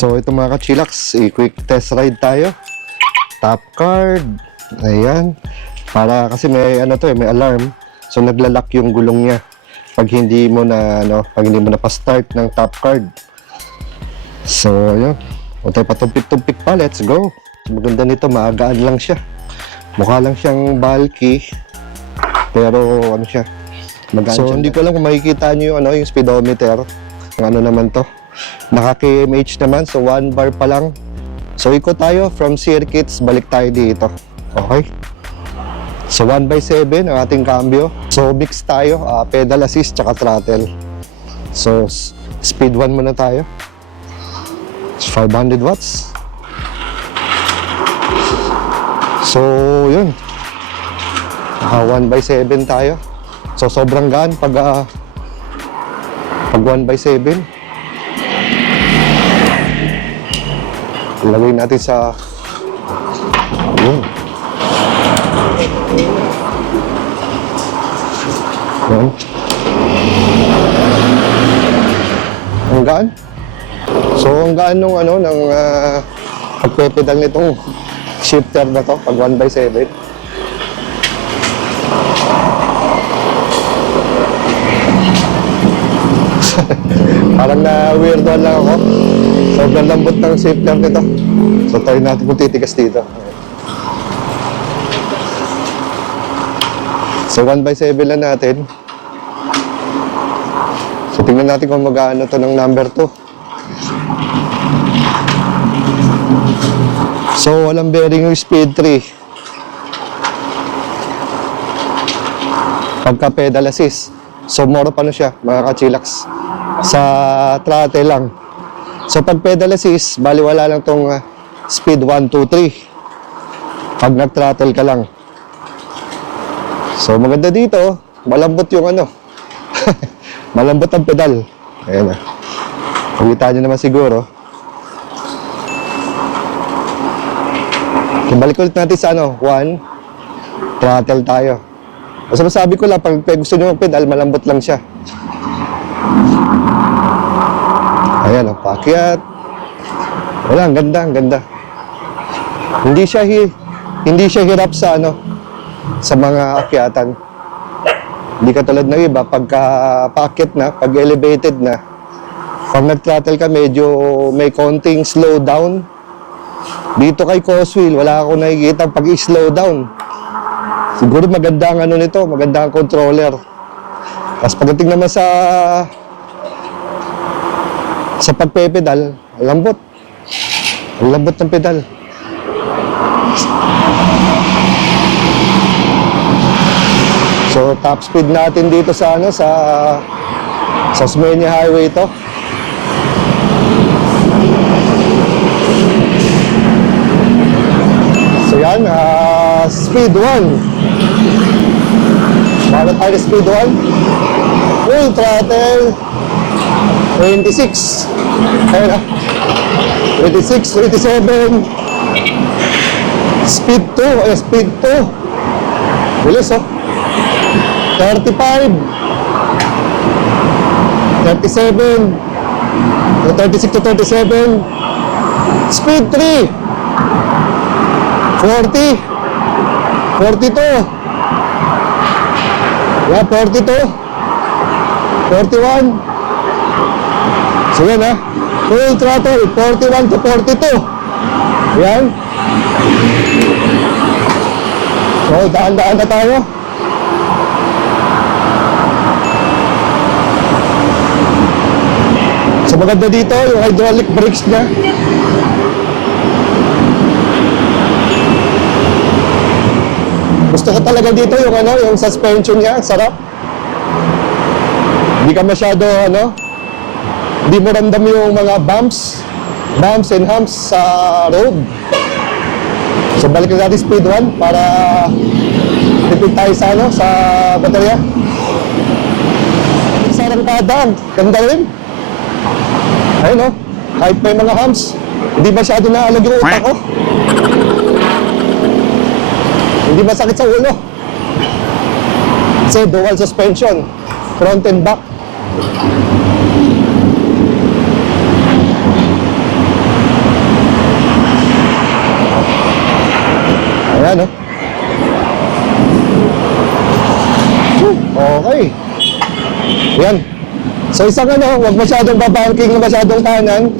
So ito mga ka-chillax, quick test ride tayo. Top card. Ayan. Para kasi may ano to, may alarm. So naglalak yung gulong niya pag hindi mo na pag hindi mo na pa-start ng top card. So ayun. O tayo patumpik-tumpik pa, let's go. Maganda nito, maagaan lang siya. Mukha lang siyang bulky, pero ano siya, magaan. So hindi ko lang kung makikita niyo yung yung speedometer. Ano naman to? Naka-kmh naman, so 1 bar pa lang. So ikot tayo from circuits, balik tayo dito. Okay? So 1/7 ang ating cambio. So mix tayo, pedal assist tsaka throttle. So speed 1 muna tayo. 500 watts. So yun, naka 1/7 tayo. So sobrang gaan pag 1/7. Ilagay natin sa yun. Yan. Ang gaan. So ang gaan nung ng pagpepedal nitong shifter na to pag 1/7. Parang na-weirdoan lang ako. Sobrang lambot ng shifter nito. So try natin kung titigas dito. So 1/7 lang natin. So tingnan natin kung mag-aano to ng number 2. So walang bearing yung speed 3. Pagka pedal assist. So more pa siya, mga ka-chillax. Sa throttle lang. So pag pedal assist, bali wala lang tong speed 1, 2, 3. Pag nag-throttle ka lang. So maganda dito, malambot yung malambot ang pedal. Ayan na. Pagkita nyo naman siguro. Balik ulit natin sa 1, throttle tayo. Kasi masabi ko lang, pag gusto nyo ng pedal, malambot lang siya. Ayan, pakyat. Wala, ang ganda, ang ganda. Hindi siya hirap sa sa mga akyatan. Hindi katulad ng iba, pagka paakyat na, pag elevated na, pag nag-throttle ka, medyo may konting slow down. Dito kay Coswheel, wala akong nakikita pag i-slow down. Siguro maganda ang nito, maganda ang controller. Tapos pagdating naman sa pagpepedal, lambot. Ang lambot ng pedal. So top speed natin dito sa sa Osmeña Highway ito. So yan, speed 1. Bago tayo speed 1. Full throttle. 26. Ayun na. 26, 27. Speed 2. Speed 2. Bilis 35. 37. 36 to 37. Speed 3. 40. 42. Yeah, 42. 41. So yan full throttle, 41 to 42. Yan. So daan-daan na tayo. So maganda dito yung hydraulic brakes niya. Gusto ko talaga dito yung yung suspension niya, sarap. Hindi ka masyado hindi mo ramdam yung mga bumps and humps sa road. So balik na natin speed 1 para tipid tayo sa baterya. Sa rangkada, ganda rin. Ayun kahit may mga humps, hindi masyado naalag yung utak ko. Hindi masakit sa ulo. Kasi dual suspension, front and back. Ayan, oh. Okay. Yan. So isang huwag masyadong babarking na masyadong kanan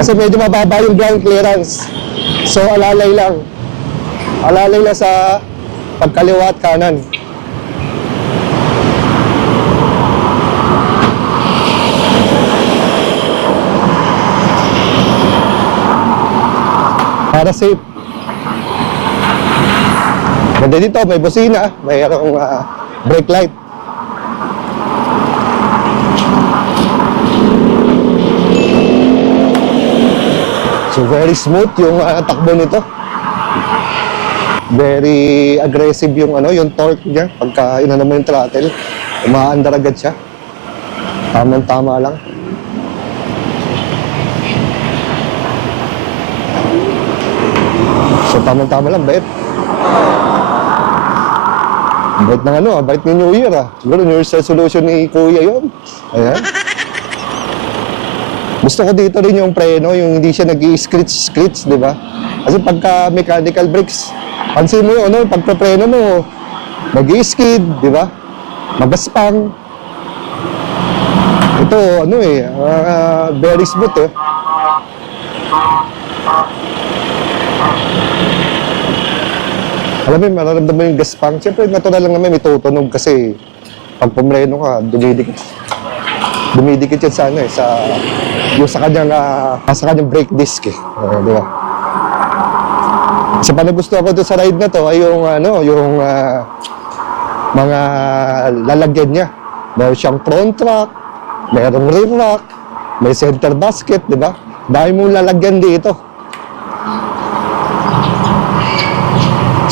kasi medyo mababa yung ground clearance. So alalay lang. Alalay lang sa pagkaliwa at kanan. Para safe. Ganda dito, may busina, mayroong brake light. So very smooth yung takbo nito. Very aggressive yung yung torque niya pagka inano mo yung throttle. Umaandar agad siya. Tamang-tama lang. So tamang-tama lang, bait. Bait ng bait ng New Year Siguro New Year's resolution ni Kuya yun. Ayan. Gusto ko dito rin yung preno, yung hindi siya nag-i-screech, di ba? Kasi pagka mechanical brakes, pansin mo yun, pagka-preno mo, nag-i-skid, di ba? Magaspang. Ito, very smooth Alam mo, mararamdaman mo yung gaspang. Siyempre, natural lang naman, may tutunog kasi pag pumreno ka, dumidikit. Dumidikit yan sa sa kanyang brake disc di ba? Kasi pa nagustuhan ko doon sa ride na to ay yung mga lalagyan niya. Meron siyang front rack, merong rear rack, may center basket, di ba? Dahil mong lalagyan dito.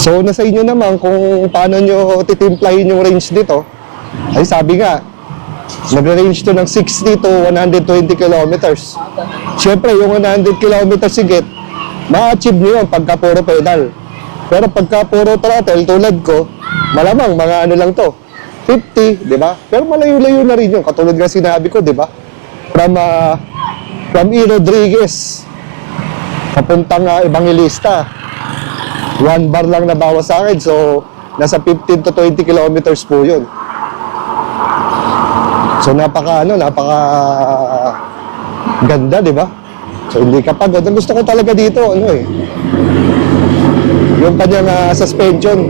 So, nasa inyo naman kung paano nyo titimplahin yung range dito. Ay, sabi nga, nag-range to ng 60 to 120 kilometers. Siyempre, yung 100 kilometers sigit, ma-achieve nyo yun pagka puro pedal. Pero pagka puro throttle, tulad ko, malamang mga lang to, 50, di ba? Pero malayo-layo na rin yun, katulad nga sinabi ko, di ba? From E. Rodriguez, papuntang Evangelista, 1 bar lang na bawas sa akin, so nasa 15 to 20 kilometers po yun. So napaka ganda, di ba? So hindi ka pagod. Ang gusto ko talaga dito, yung kanyang suspension.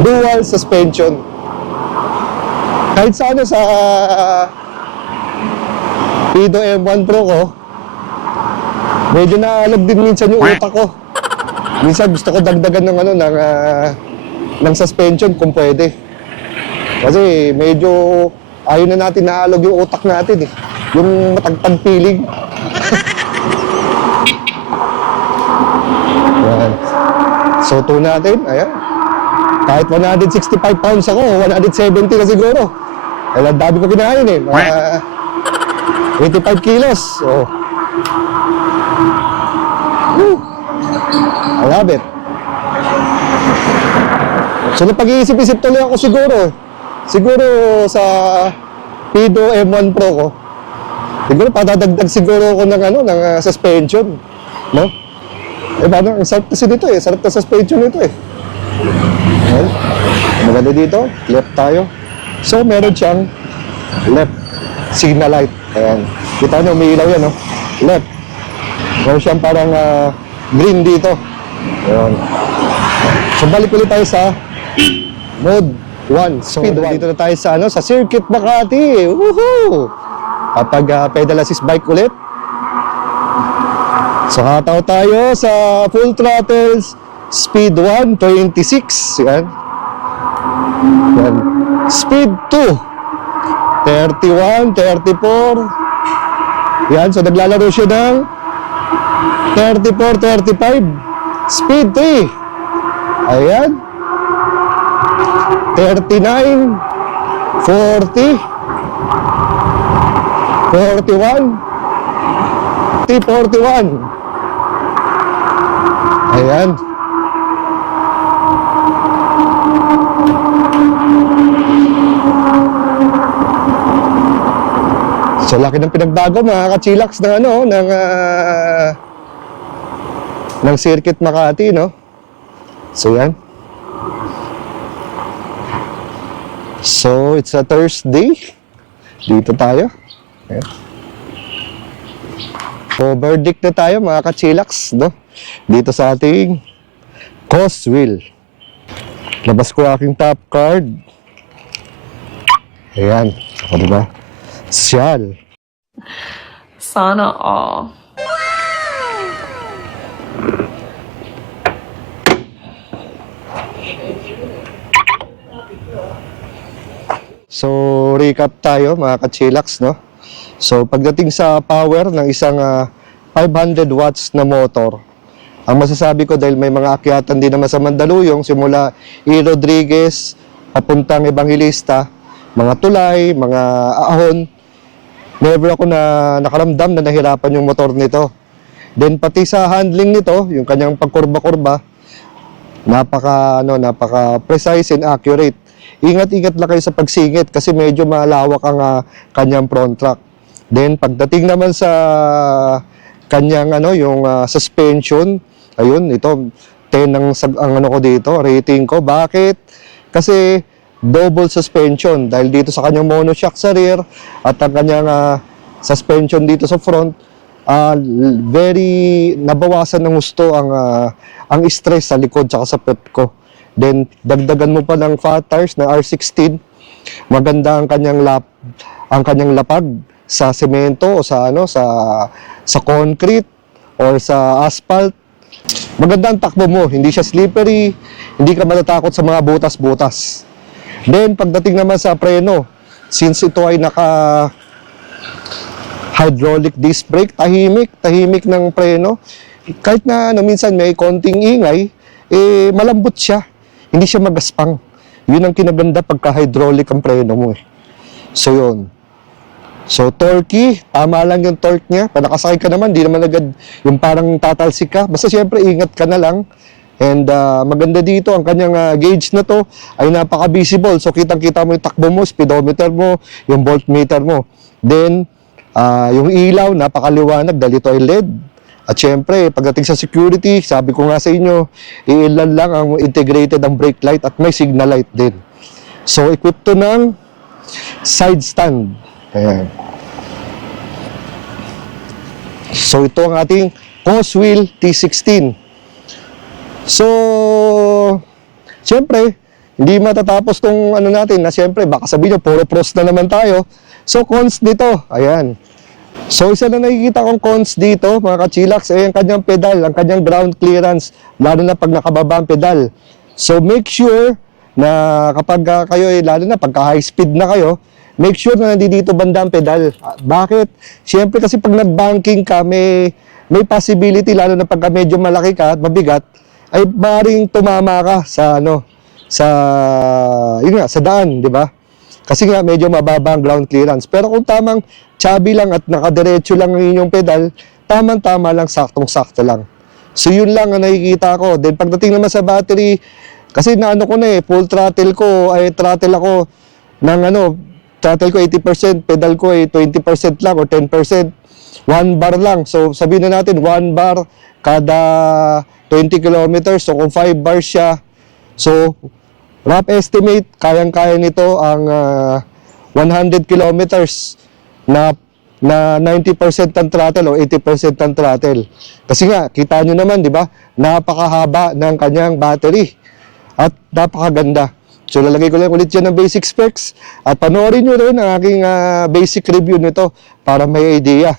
Dual suspension. Kahit sa Pido M1 Pro ko, medyo naalog din minsan yung utak ko. Minsan gusto ko dagdagan ng suspension kung pwede. Kasi medyo ayaw na natin naalog yung utak natin yung matagtag feeling. Ayan. So, natin, ayan. Kahit 165 pounds ako, 170 na siguro. Kaya dami ko kinain mga 85 kilos. So, I love it. So, napag-iisip-isip tuloy ako siguro sa Pido M1 Pro ko. Siguro padadagdag siguro ako ng suspension, no? Paano, ang sarap kasi dito sarap na suspension nito Well, maganda dito, left tayo. So, meron siyang left signal light. Ayan. Kita nyo, umiilaw yan, no? Left. Meron siyang parang green dito. Ayan. So, balik ulit tayo sa mode 1. Speed 1. Dito na tayo sa Circuit Makati. Woohoo! Kapag pedal assist bike ulit. So, hataw tayo sa full throttle, speed 1, 26. Yan. Yan. Speed 2, 31, 34. Yan. So, naglalaro siya ng 34, 35. Speed 3. Ayan. 39, 40, 41, 41. Ayan. So, laki ng pinagbago mga ka-chillax ng ng Circuit Makati, no? So yan. So it's a Thursday. Dito tayo. Ayan. So verdict na tayo mga ka-chillax, no? Dito sa ating Coswheel. Labas ko aking top card. Ayan. O diba? Siyal. Sana all. So, recap tayo mga ka-chillax, no? So, pagdating sa power ng isang 500 watts na motor, ang masasabi ko dahil may mga akyatan din naman sa Mandaluyong, simula E. Rodriguez, papuntang Evangelista, mga tulay, mga ahon, never ako na nakaramdam na nahirapan yung motor nito. Then, pati sa handling nito, yung kanyang pagkurba-kurba, napaka precise and accurate. Ingat-ingat lang kayo sa pagsingit kasi medyo malawak ang kanyang front track. Then pagdating naman sa kanyang yung suspension, ayun, ito 10 ang ko dito, rating ko. Bakit? Kasi double suspension dahil dito sa kanyang monoshock sa rear at ang kanyang suspension dito sa front, very nabawasan ng gusto ang stress sa likod at sa pet ko. Then dagdagan mo pa ng fat tires na R16. Maganda ang kanyang lapag sa semento o sa concrete or sa asphalt. Maganda ang takbo mo, hindi siya slippery, hindi ka matatakot sa mga butas-butas. Then pagdating naman sa preno, since ito ay naka hydraulic disc brake, tahimik ng preno. Kahit na minsan may konting ingay, malambot siya. Hindi siya magaspang. Yun ang kinaganda pagka hydraulic ang preno mo eh. So yun. So torquey, tama lang yung torque niya. Pag nakasakay ka naman, di naman agad yung parang tatalsik ka. Basta siyempre ingat ka na lang. And maganda dito, ang kanyang gauge na to ay napaka-visible. So kitang-kita mo yung takbo mo, speedometer mo, yung voltmeter mo. Then, yung ilaw, napakaliwanag dahil ito ay LED. At syempre, pagdating sa security, sabi ko nga sa inyo, iilan lang ang integrated ang brake light at may signal light din. So, equipped to ng side stand. Ayan. So, ito ang ating Coswheel T16. So, syempre, hindi matatapos tong natin na syempre, baka sabihin nyo, puro pros na naman tayo. So, cons nito, ayan. So, isa na nakikita kong cons dito, mga ka-chillax, ay ang kanyang pedal, ang kanyang ground clearance, lalo na pag nakababa ang pedal. So, make sure na kapag kayo, lalo na pagka high speed na kayo, make sure na nandito banda ang pedal. Bakit? Siyempre kasi pag nag-banking ka, may possibility, lalo na pagka medyo malaki ka at mabigat, ay maaaring tumama ka sa sa daan, di ba? Kasi nga medyo mababa ang ground clearance. Pero kung tamang chubby lang at nakadiretso lang ang inyong pedal, tamang-tama lang, saktong-sakto lang. So yun lang ang nakikita ko. Then pagdating naman sa battery, kasi ko na full throttle ko, throttle ako ng throttle ko 80%, pedal ko 20% lang or 10%. 1 bar lang. So sabihin na natin 1 bar kada 20 kilometers. So kung 5 bars siya, so rough estimate, kayang-kaya nito ang 100 kilometers na 90% ang throttle o 80% ang throttle. Kasi nga, kita nyo naman, di ba? Napakahaba ng kanyang battery at napakaganda. So lalagay ko lang ulit yan ng basic specs at panoorin nyo rin ang aking basic review nito para may idea.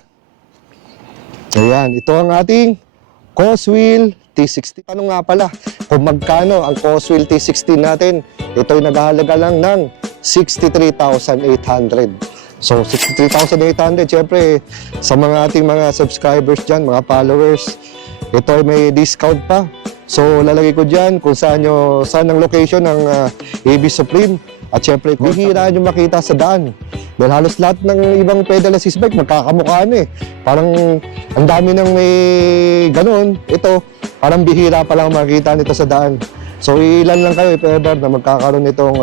Ayan, ito ang ating Coswheel T16. Ano nga pala, kung magkano ang Coswheel T16 natin, ito ay naghahalaga lang ng 63,800. So 63,800, syempre sa mga ating mga subscribers dyan, mga followers, ito ay may discount pa. So lalagay ko dyan kung saan ang location ng AB Supreme. At syempre, bihira nyo makita sa daan. Dahil halos lahat ng ibang pedal assist bike magkakamukha na eh. Parang ang dami nang may ganun. Ito, parang bihira pa lang makita nito sa daan. So ilan lang kayo if ever na magkakaroon nitong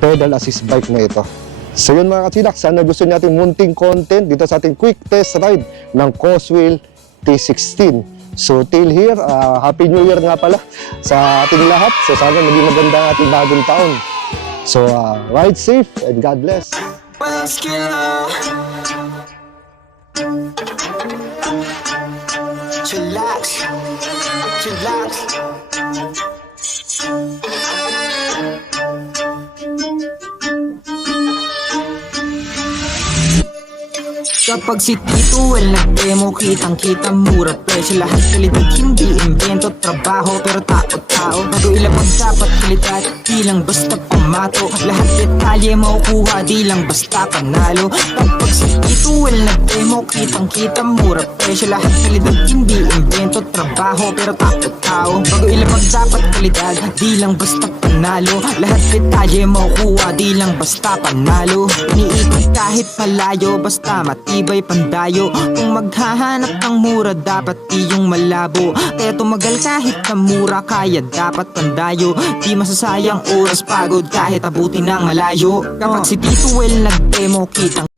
pedal assist bike na ito. So yun mga ka-chillax, sana gusto niyo ating munting content dito sa ating quick test ride ng Coswheel T16. So till here, Happy New Year nga pala sa ating lahat. So sana maging maganda ang ating bagong taon. So ride safe and God bless. Chillax, chillax. Kapag si Tito Well nag-demo, kitang-kita mura presyo. Lahat kalidad, hindi invento, trabaho pero takot tao. Bago ilabag dapat kalidad, di lang basta pamato. Lahat detalye makukuha, di lang basta panalo. Kapag si Tito Well nag-demo, kitang-kita mura presyo. Lahat kalidad, hindi invento, trabaho pero takot tao. Bago ilabag dapat kalidad, di lang basta panalo. Lahat detalye makukuha, di lang basta panalo. Iniikot kahit malayo, basta matibay pandayo. Kung maghahanap ng mura, dapat iyong malabo. Kaya tumagal kahit na mura, kaya dapat pandayo. Di masasayang oras, pagod kahit abutin ng malayo. Kapag si Tito Well nag-demo, kitang